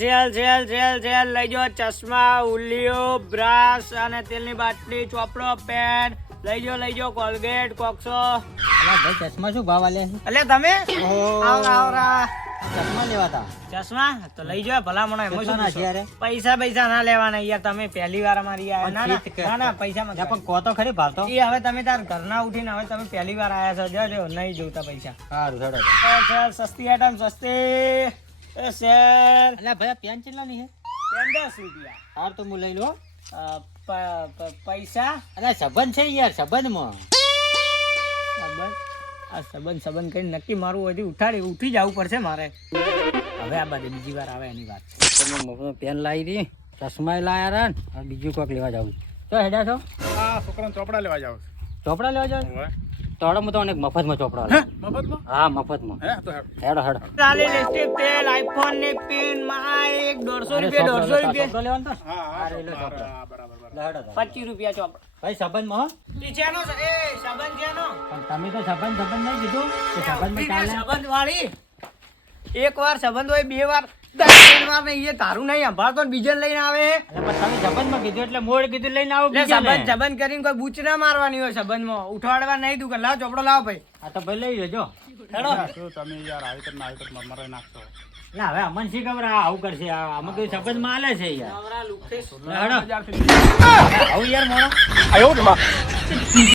Jail લઈ જો ચશ્મા, ઉલ્લીઓ, બ્રશ અને તેલની બાટલી, ચોપડો, પેન લઈ જો કોલગેટ, કોક્સો. અલા ભાઈ ચશ્મા શું ભાવ આલે છે? એટલે તમે આવરા ચશ્મા લેવાતા ચશ્મા તો લઈ જો ભલામણો એમાં શું કેટલાના છે યાર? પૈસા ના લેવાના યાર. તમે પહેલી વાર અમારી આયા. ના પૈસા યા પણ કહો તો ખરી ભાવ તો. એ હવે તમે તાર ઘરના ઉઠીને હવે તમે પહેલી વાર આયા છો. જો નહીં જોતા પૈસા. સારું હેડો. સસ્તી આઈટમ સસ્તી. એ શેર અલા ભાઈ પેન કેટલાની છે? 10 રૂપિયા. સારું તો હું લઈ લો. પૈસા અલા સંબંધ છે યાર, સંબંધમાં સંબંધ કઈ નક્કી મારું હજી ઉઠી જવું પડશે મારે. હવે આ બાજુ બીજી વાર આવે એની વાત. તમે પેન લાવી દી, ચશ્મા લાયા રા ને બીજું કોઈક લેવા જાવ તો હેડ્યા છો? હા, છોકરાને ચોપડા લેવા જાવ. ચોપડા લેવા જાવ? તોડો તો અનેક મફતમાં ચોપડા લે. મફતમાં? હા મફતમાં. હે તો હેડો હેડો. ચાલી લિપસ્ટિક, તેલ, આઈફોન ની પિન, માઇક 150 રૂપિયા. 150 રૂપિયા ચોપડો લેવાનો તો? હા હા, લઈ લો ચોપડો. હા, બરાબર. લે હેડો તો. 25 રૂપિયા ચોપડો. ભાઈ સંબંધમાં હો? ઈ ચેનો છે? એ સંબંધ ચેનો? પણ તમે તો સંબંધ નહીં કીધું કે સંબંધમાં ચાલે. સંબંધ વાળી એક વાર સંબંધ હોય, 2 વાર 3 વાર નહીં. એ તારું નહીં સંભાળતો ને બીજે લઈને આવે. એટલે પણ તમે સંબંધમાં કીધું એટલે મોડ કીધું લઈને આવો એટલે બીજાને. સંબંધ કરીને કોઈ બૂચ ના મારવાની હોય. સંબંધમાં ઉઠાડવા નહીં દું કે લાવ ચોપડો લાવ ભાઈ. હા તો ભાઈ લઈ લેજો. હેડો. શું તમે યાર આવી રીતે મરે નાખશો? એટલે હવે અમન શી ખબર આ આવું કરશે? આમાં કઈ સંબંધમાં આલે છે યાર. નવરા લુખે હેડો. હજારથી આવું યાર મોણો. આયો